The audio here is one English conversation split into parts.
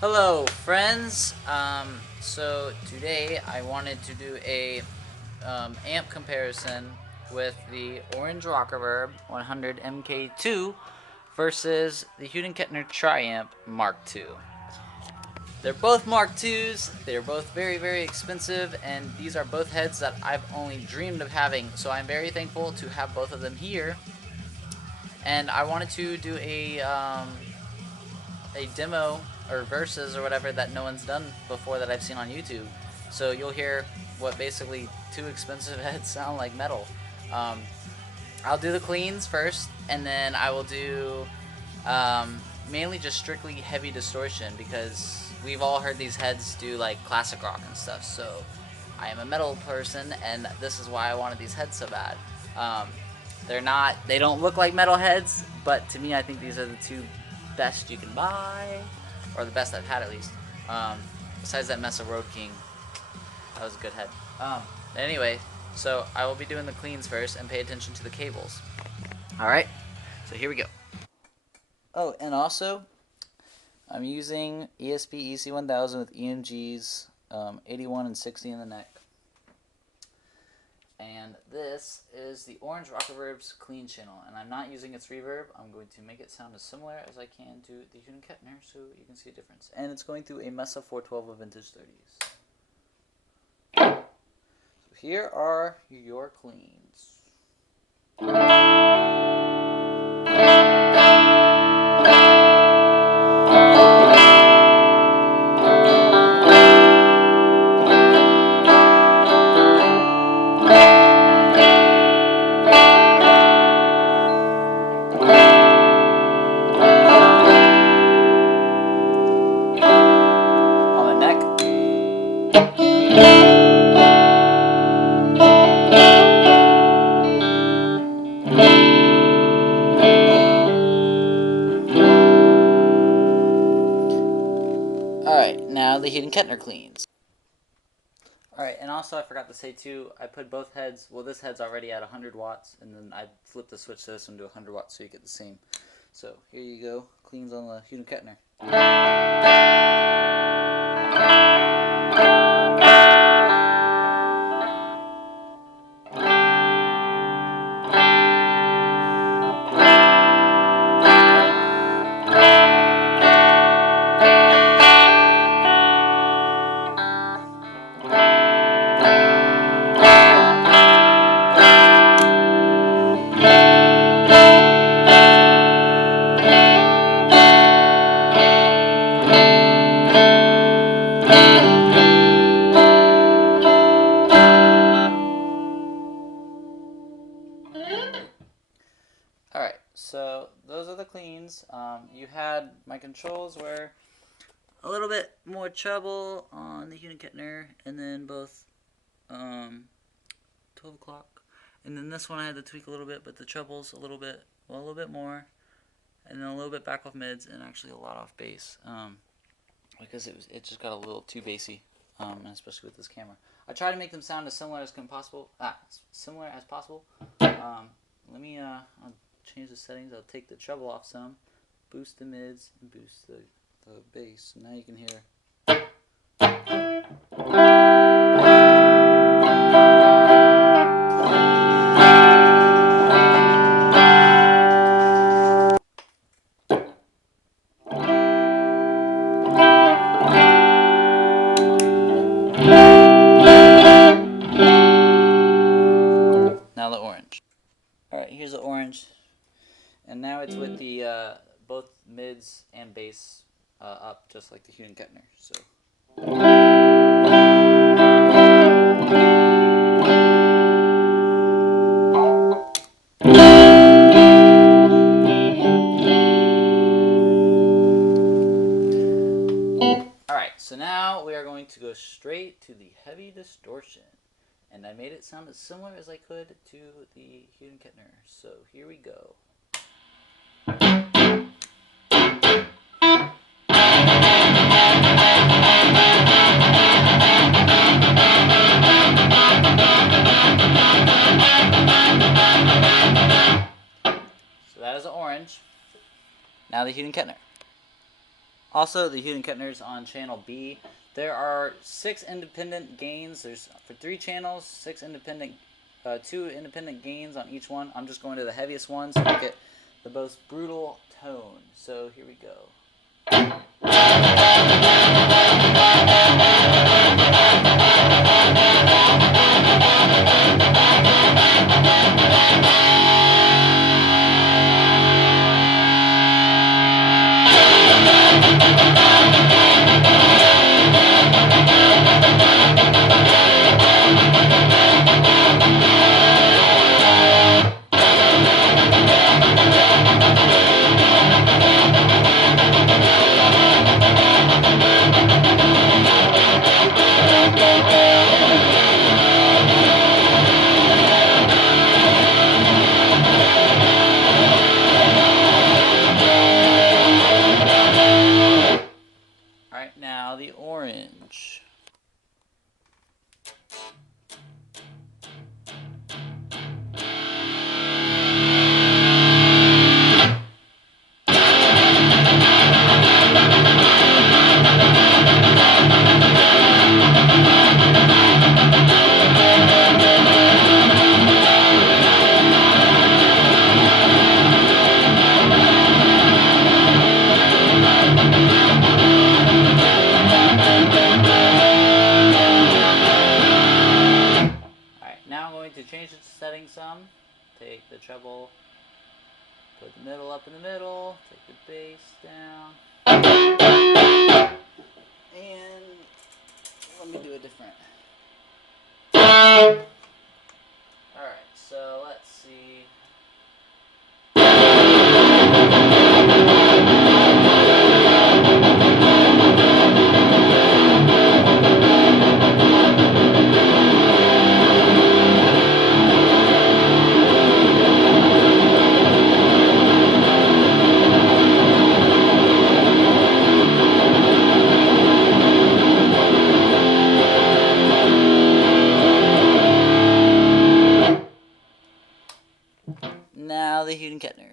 Hello friends, so today I wanted to do a amp comparison with the orange RockerVerb 100 MkII versus the Hughes Kettner Triamp Mark II. They're both Mark IIs, they're both very expensive, and these are both heads that I've only dreamed of having, so I'm very thankful to have both of them here. And I wanted to do a demo or verses or whatever that no one's done before that I've seen on YouTube. So you'll hear what basically two expensive heads sound like metal. I'll do the cleans first, and then I will do mainly just strictly heavy distortion, because we've all heard these heads do like classic rock and stuff. So I am a metal person, and this is why I wanted these heads so bad. They don't look like metal heads, but to me I think these are the two best you can buy, or the best I've had at least. Besides that mess of Road King, that was a good head. Anyway, so I will be doing the cleans first, and pay attention to the cables. Alright, so here we go. Oh, and also, I'm using ESP EC1000 with EMGs 81 and 60 in the neck. And this is the orange RockerVerb's clean channel, and I'm not using its reverb. I'm going to make it sound as similar as I can to the Hughes Kettner, so you can see a difference. And it's going through a Mesa 412 of vintage 30s. So here are your cleans. Alright, now the Hughes Kettner cleans. Alright, and also I forgot to say too, I put both heads, well this head's already at 100 watts, and then I flipped the switch to this one to 100 watts so you get the same. So here you go, cleans on the Hughes Kettner. Alright, so those are the cleans. You had my controls were a little bit more treble on the Hughes Kettner, and then both 12 o'clock. And then this one I had to tweak a little bit, but the trebles a little bit more, and then a little bit back off mids, and actually a lot off bass, because it just got a little too bassy, and especially with this camera. I try to make them sound as similar as possible. Let me I'll change the settings. I'll take the treble off some, boost the mids, and boost the bass. Now you can hear. Now the orange. Alright, here's the orange. And now it's with the both mids and bass up, just like the Hughes Kettner. So. Alright, so now we are going to go straight to the heavy distortion. And I made it sound as similar as I could to the Hughes Kettner. So here we go. So that is the orange. Now the Hughes Kettner. Also, the Hughes Kettner's on channel B. There are 6 independent gains. There's for 3 channels, 2 independent gains on each one. I'm just going to the heaviest one so you get the most brutal tone. So here we go. Alright, now the orange. To change its setting some, take the treble, put the middle up in the middle, take the bass down, and let me do a different. Alright, so let's see. Now the Hughes Kettner.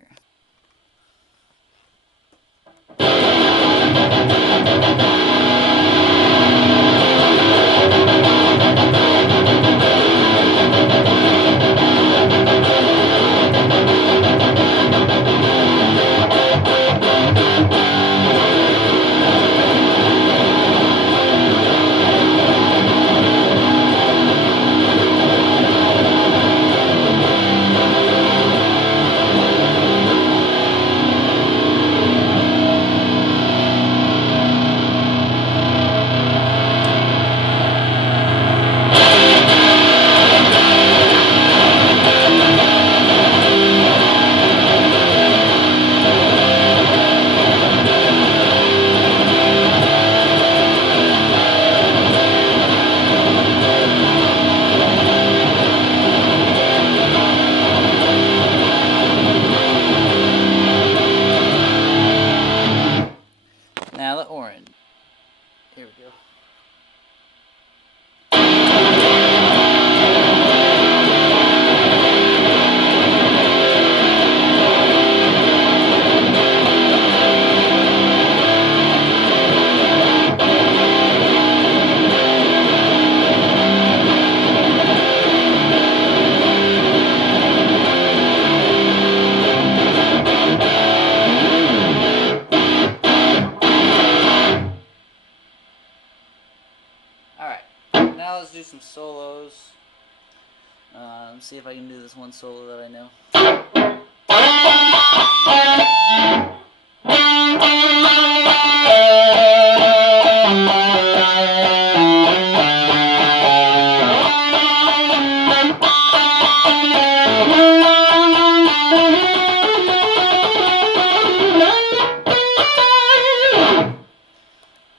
Now the orange. Here we go. Now let's do some solos. See if I can do this one solo that I know.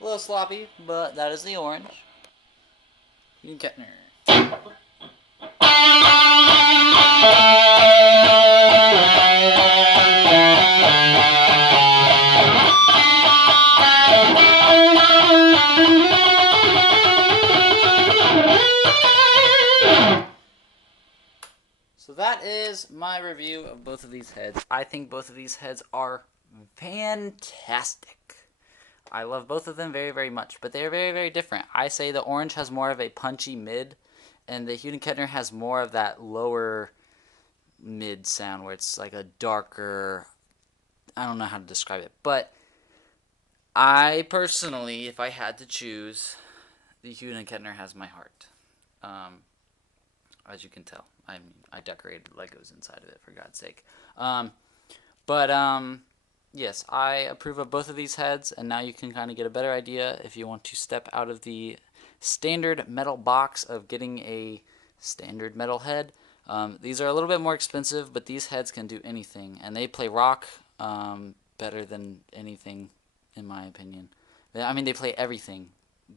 A little sloppy, but that is the orange. Hughes Kettner. So that is my review of both of these heads. I think both of these heads are fantastic. I love both of them very, very much, but they're very, very different. I say the orange has more of a punchy mid, and the Hughes Kettner has more of that lower mid sound where it's like a darker. I don't know how to describe it, but I personally, if I had to choose, the Hughes Kettner has my heart. Um, as you can tell, I decorated Legos inside of it, for God's sake. But yes, I approve of both of these heads, and now you can kind of get a better idea if you want to step out of the standard metal box of getting a standard metal head. These are a little bit more expensive, but these heads can do anything, and they play rock better than anything, in my opinion. I mean, they play everything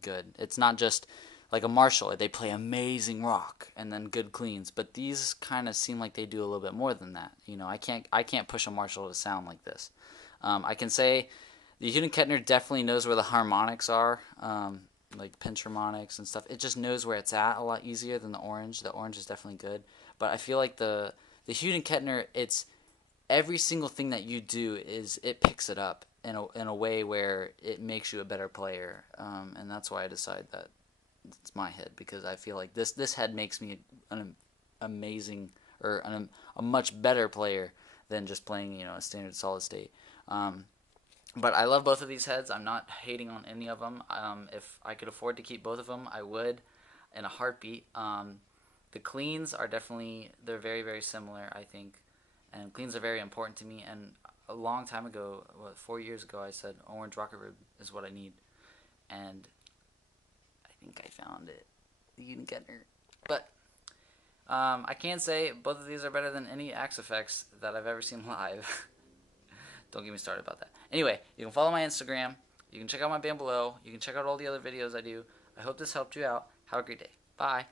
good. It's not just like a Marshall. They play amazing rock and then good cleans, but these kind of seem like they do a little bit more than that. You know, I can't push a Marshall to sound like this. I can say the Hughes Kettner definitely knows where the harmonics are, like pinch harmonics and stuff. It just knows where it's at a lot easier than the orange. The orange is definitely good, but I feel like the Hughes Kettner, it's every single thing that you do is it picks it up in a way where it makes you a better player, and that's why I decide that it's my head, because I feel like this head makes me an amazing or a much better player than just playing, you know, a standard solid state. But I love both of these heads. I'm not hating on any of them. If I could afford to keep both of them, I would in a heartbeat. The cleans are definitely, they're very, very similar, I think. And cleans are very important to me. And a long time ago, 4 years ago, I said orange RockerVerb is what I need. And I think I found it. The Hughes Kettner. But I can say both of these are better than any Axe effects that I've ever seen live. Don't get me started about that. Anyway, you can follow my Instagram. You can check out my band below. You can check out all the other videos I do. I hope this helped you out. Have a great day. Bye.